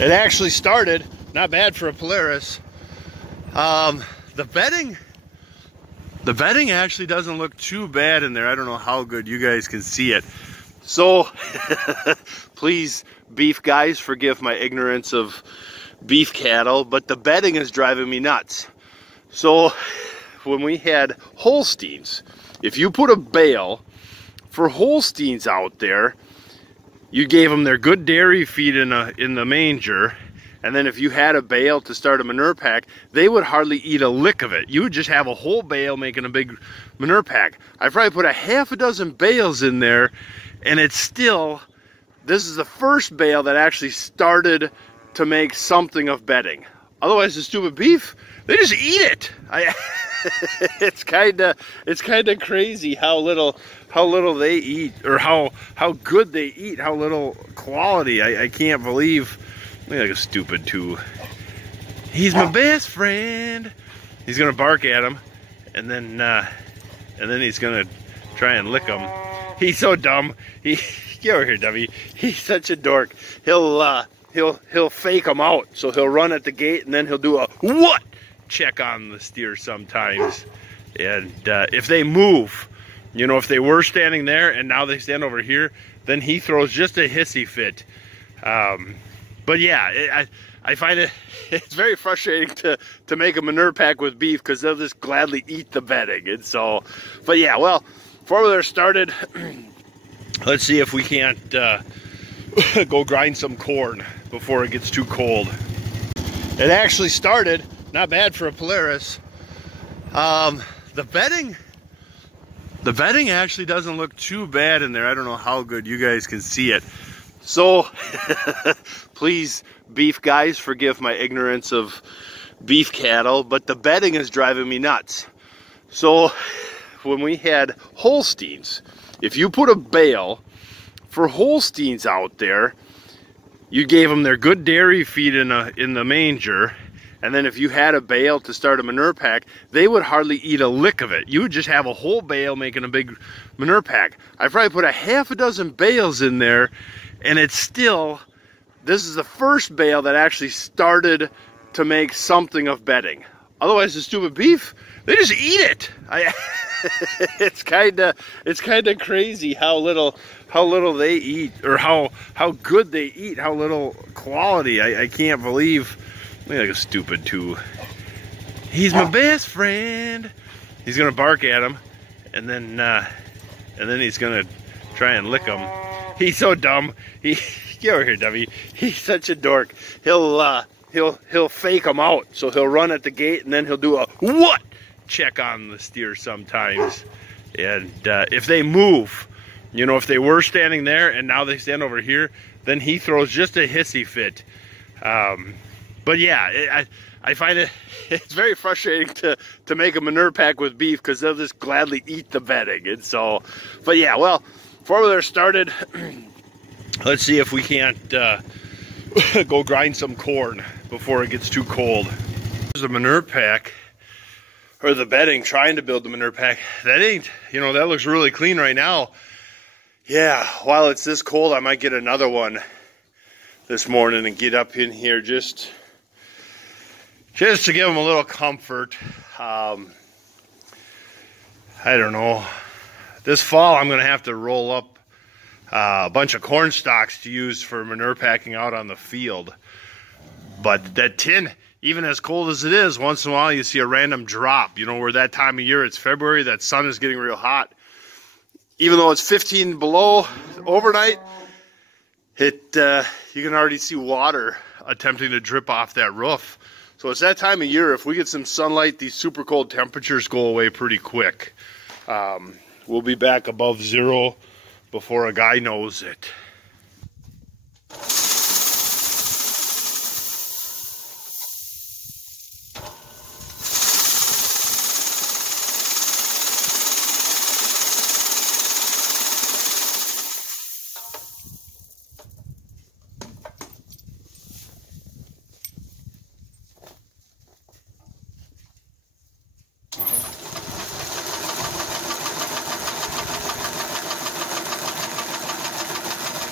It actually started, not bad for a Polaris. The bedding actually doesn't look too bad in there. I don't know how good you guys can see it. So, please, beef guys, forgive my ignorance of beef cattle, but the bedding is driving me nuts. So, when we had Holsteins, if you put a bale for Holsteins out there, you gave them their good dairy feed in the manger, and then if you had a bale to start a manure pack, they would hardly eat a lick of it. You would just have a whole bale making a big manure pack. I probably put a half a dozen bales in there, and it's still, this is the first bale that actually started to make something of bedding. Otherwise, the stupid beef, they just eat it. It's kind of crazy how little they eat, or how good they eat, how little quality. I can't believe. Look like a stupid too. He's my best friend. He's gonna bark at him, and then he's gonna try and lick him. He's so dumb. Get over here, Debbie. He's such a dork. He'll fake him out. So he'll run at the gate, and then he'll do a what check on the steer sometimes. And if they move, you know, if they were standing there and now they stand over here, then he throws just a hissy fit. But yeah, I find it's very frustrating to make a manure pack with beef, because they'll just gladly eat the bedding. And so, but yeah, well, before we're started, let's see if we can't go grind some corn before it gets too cold. It actually started, not bad for a Polaris. The bedding actually doesn't look too bad in there. I don't know how good you guys can see it. So, please, beef guys, forgive my ignorance of beef cattle, but the bedding is driving me nuts. So, when we had Holsteins, if you put a bale for Holsteins out there, you gave them their good dairy feed in the manger, and then if you had a bale to start a manure pack, they would hardly eat a lick of it. You would just have a whole bale making a big manure pack. I probably put a half a dozen bales in there, and it's still, this is the first bale that actually started to make something of bedding. Otherwise, the stupid beef, they just eat it. It's kind of crazy how little they eat, or how good they eat, how little quality. I can't believe. Look like a stupid too. He's my best friend. He's gonna bark at him, and then he's gonna try and lick him. He's so dumb. Get over here, Debbie. He's such a dork. He'll fake him out. So he'll run at the gate, and then he'll do a what check on the steer sometimes. And if they move, you know, if they were standing there and now they stand over here, then he throws just a hissy fit. But yeah, I find it's very frustrating to make a manure pack with beef, because they'll just gladly eat the bedding. And so, but yeah, well, before we're started, let's see if we can't go grind some corn before it gets too cold. There's a manure pack, or the bedding, trying to build the manure pack. That ain't, you know, that looks really clean right now. Yeah, while it's this cold, I might get another one this morning and get up in here just to give them a little comfort. I don't know. This fall, I'm going to have to roll up a bunch of corn stalks to use for manure packing out on the field. But that tin, even as cold as it is, once in a while you see a random drop. You know, where that time of year, it's February, that sun is getting real hot. Even though it's 15 below overnight, you can already see water attempting to drip off that roof. So it's that time of year. If we get some sunlight, these super cold temperatures go away pretty quick. We'll be back above zero before a guy knows it.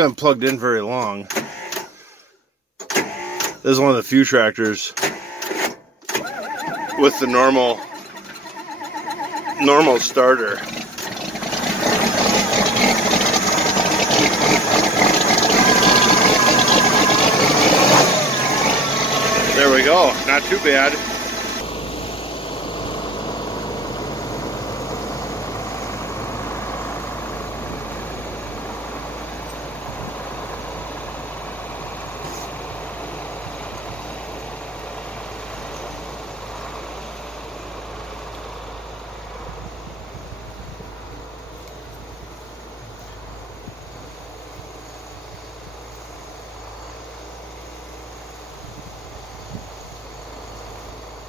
Haven't plugged in very long. This is one of the few tractors with the normal starter. There we go, not too bad.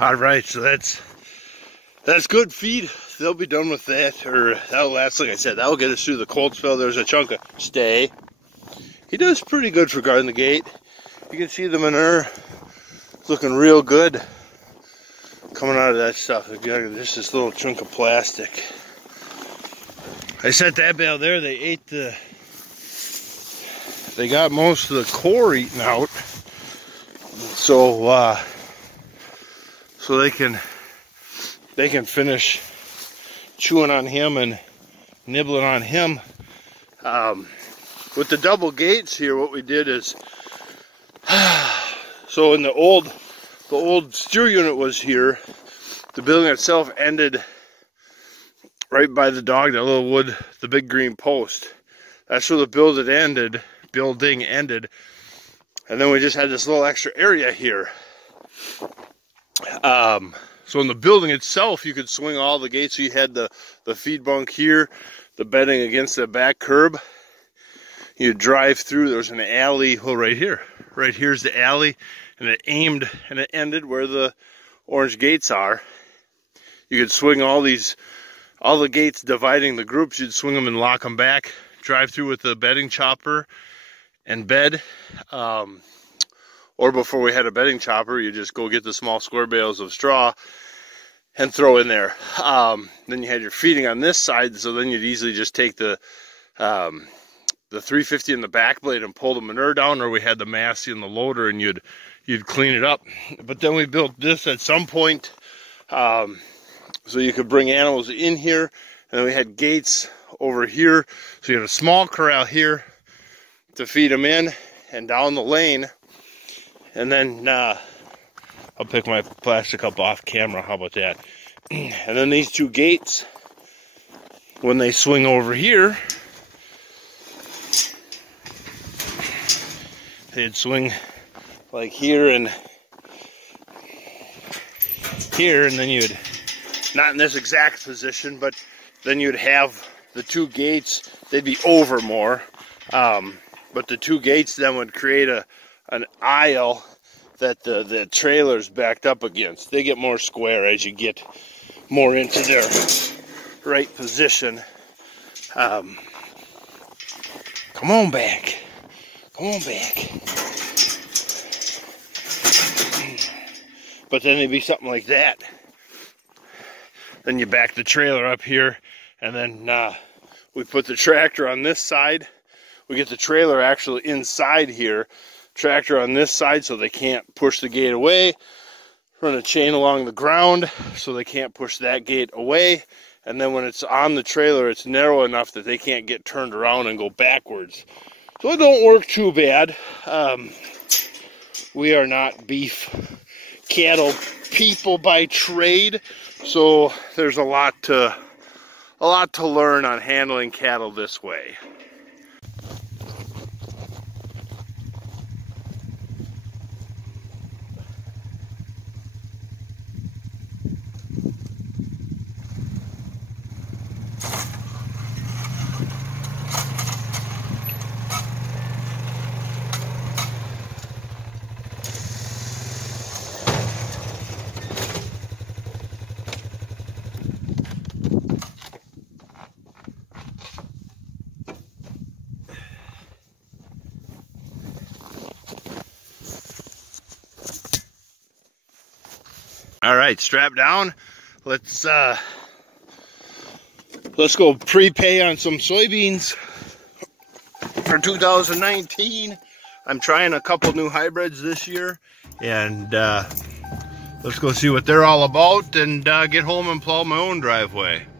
All right, so that's good feed. They'll be done with that, or that'll last, like I said, that'll get us through the cold spell. There's a chunk of stay. He does pretty good for guarding the gate. You can see the manure looking real good coming out of that stuff. Just this little chunk of plastic. I set that bale there. They got most of the core eaten out, so they can finish chewing on him and nibbling on him. With the double gates here, what we did is, so in the old steer unit was here. The building itself ended right by the dog, that little wood, the big green post. That's where the building ended. And then we just had this little extra area here. So in the building itself, you could swing all the gates. So you had the feed bunk here, the bedding against the back curb. You drive through, there's an alley, well, right here. Right here's the alley, and it ended where the orange gates are. You could swing all the gates dividing the groups. You'd swing them and lock them back, drive through with the bedding chopper and bed. Or before we had a bedding chopper, you just go get the small square bales of straw and throw in there. Then you had your feeding on this side, so then you'd easily just take the 350 in the back blade and pull the manure down, or we had the Massey and the loader, and you'd clean it up. But then we built this at some point, so you could bring animals in here, and then we had gates over here, so you had a small corral here to feed them in and down the lane. And then I'll pick my plastic up off camera, how about that? And then these two gates, when they swing over here, they'd swing like here and here, and then you'd, not in this exact position, but then you'd have the two gates, they'd be over more, but the two gates then would create an aisle that the trailer's backed up against. They get more square as you get more into their right position. Come on back. Come on back. But then it'd be something like that. Then you back the trailer up here, and then we put the tractor on this side. We get the trailer actually inside here. Tractor on this side so they can't push the gate away. Run a chain along the ground so they can't push that gate away. And then when it's on the trailer, it's narrow enough that they can't get turned around and go backwards. So it don't work too bad. We are not beef cattle people by trade, so there's a lot to learn on handling cattle this way. All right, strap down. Let's go prepay on some soybeans for 2019. I'm trying a couple new hybrids this year, and let's go see what they're all about and get home and plow my own driveway.